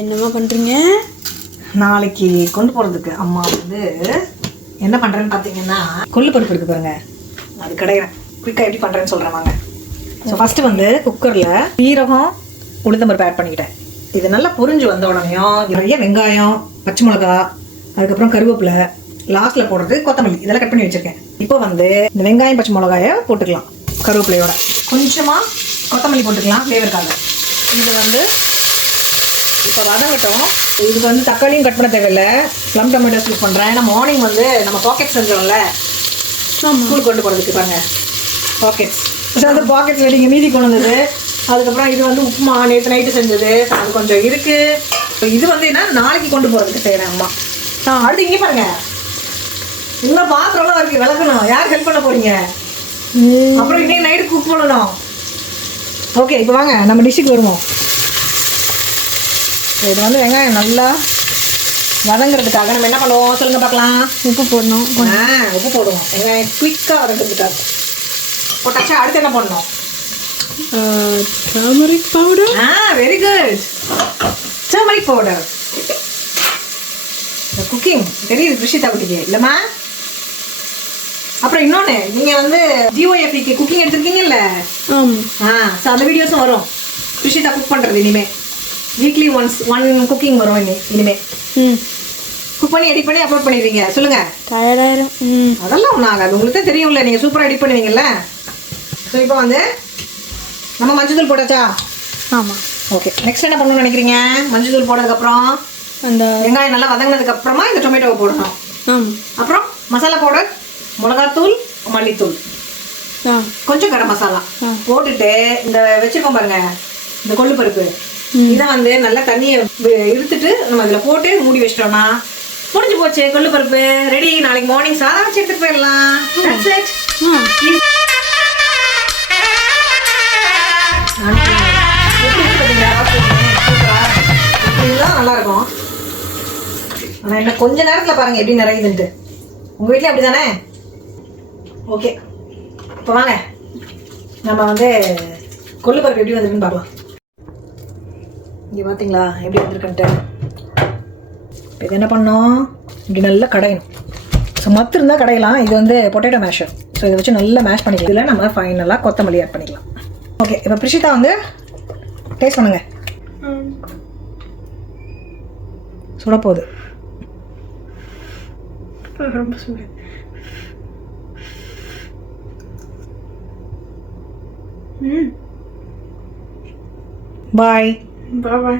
என்னம்மா பண்ணுறீங்க? நாளைக்கு கொண்டு போகிறதுக்கு அம்மா வந்து என்ன பண்ணுறேன்னு பார்த்தீங்கன்னா கொள்ளு பருப்பு இருக்கு பாருங்க, அது கிடையாது குயிக்காக எப்படி பண்ணுறேன்னு சொல்கிறேன் வாங்க. ஸோ ஃபஸ்ட்டு வந்து குக்கரில் சீரகம் உளுந்தம் பருப்பு ஆட் பண்ணிக்கிட்டேன். இது நல்லா புரிஞ்சு வந்த உடனேயும் நிறைய வெங்காயம், பச்சை மிளகா, அதுக்கப்புறம் கருவேப்பிலை, லாஸ்ட்டில் போடுறது கொத்தமல்லி, இதெல்லாம் கட் பண்ணி வச்சுருக்கேன். இப்போ வந்து இந்த வெங்காயம் பச்சை மிளகாயை போட்டுக்கலாம், கருவேப்பிலையோட கொஞ்சமாக கொத்தமல்லி போட்டுக்கலாம் ஃப்ளேவருக்காக. இது வந்து இப்போ வதங்கட்டும். இதுக்கு வந்து தக்காளியும் கட் பண்ண தேவையில்லை, ப்ளம் டொமேட்டோஸ் யூஸ் பண்ணுறேன். ஏன்னா மார்னிங் வந்து நம்ம பாக்கெட் செஞ்சோம்ல ஸ்கூலுக்கு கொண்டு போகிறதுக்கு பாருங்க, பாக்கெட்ஸ் அந்த பாக்கெட்ஸ் வெடிங்க மீதி கொண்டு வந்தது. அதுக்கப்புறம் இது வந்து உப்புமா நேற்று நைட்டு செஞ்சது, அது கொஞ்சம் இருக்குது. இது வந்து என்ன நாளைக்கு கொண்டு போகிறதுக்கு செய்கிறேன் அம்மா. அடுத்து இங்கே பாருங்க, இன்னும் பாத்திரம்லாம் இருக்குது விளக்கணும். யார் ஹெல்ப் பண்ண போகிறீங்க? அப்புறம் இன்னைக்கு நைட்டு குக் பண்ணணும். ஓகே, இப்போ வாங்க நம்ம டிஷ்ஷுக்கு வருவோம். இது வந்து வெங்காயம் நல்லா வதங்கிறதுக்காக நம்ம என்ன பண்ணுவோம் சொல்லுங்க பார்க்கலாம். உப்பு போடணும். உப்பு போடுவோம் வெங்காயம் குயிக்காக வதங்கிறதுக்காக. போட்டாச்சா? அடுத்து என்ன பண்ணணும்? Turmeric powder. Very good, turmeric powder. இந்த குக்கிங் தெரியுது கிருஷிதா குட்டிக்கு இல்லைம்மா? அப்புறம் இன்னொன்று, நீங்கள் வந்து ஜிஓஎஃப்க்கு குக்கிங் எடுத்துருக்கீங்கல்ல? ஸோ அந்த வீடியோஸும் வரும். கிருஷிதா குக் பண்ணுறது இனிமேல் வீக்லி ஒன் குக்கிங் வரும் இனிமேல். குக் பண்ணி எடிட் பண்ணி அப்லோட் பண்ணிடுவீங்க. சொல்லுங்கள். டயர்டாயிரும். அதெல்லாம் ஒன்றும் ஆகாது, உங்களுக்கு தான் தெரியும்ல, நீங்கள் சூப்பராக எடிட் பண்ணுவீங்கல்ல. ஸோ இப்போ வந்து நம்ம மஞ்சள் தூள் போட்டாச்சா? ஆமாம். ஓகே, நெக்ஸ்ட் என்ன பண்ணணும்னு நினைக்கிறீங்க? மஞ்சள் தூள் போட்டதுக்கப்புறம் அந்த வெங்காயம் நல்லா வதங்கினதுக்கப்புறமா இந்த டொமேட்டோவை போடணும். அப்புறம் மசாலா பவுடர், மிளகாத்தூள், மல்லித்தூள், கொஞ்சம் கரம் மசாலா போட்டுட்டு இந்த வச்சுருக்கோம் பாருங்க இந்த கொள்ளு பருப்பு, இதை வந்து நல்லா தண்ணியை இழுத்துட்டு நம்ம இதில் போட்டு மூடி வச்சிட்டோம்னா முடிஞ்சு போச்சு. கொள்ளு பருப்பு ரெடி. நாளைக்கு மார்னிங் சாதம் வச்சு எடுத்துட்டு போயிடலாம். நல்லா இருக்கும். ஆனால் என்ன கொஞ்ச நேரத்தில் பாருங்க எப்படி நிறையுதுன்ட்டு. உங்கள் வீட்லேயும் அப்படி தானே? ஓகே, இப்போ வாங்க நம்ம வந்து கொள்ளு பருப்பு எப்படி வந்திருக்குன்னு பார்க்கலாம். இங்கே பார்த்தீங்களா எப்படி வந்திருக்குன்ட்டு. இப்போ இது என்ன பண்ணோம், இப்படி நல்லா கடையணும். ஸோ மத்து இருந்தால் கடையலாம். இது வந்து பொட்டேட்டோ மேஷர். ஸோ இதை வச்சு நல்லா மேஷ் பண்ணிக்கலாம். இதில் நம்ம ஃபைனலாக கொத்தமல்லி ஆட் பண்ணிக்கலாம். ஓகே, இப்போ பிரிஷிதா வந்து டேஸ்ட் பண்ணுங்க. சுட போகுது. ரொம்ப சுடு. பாய். Bye bye.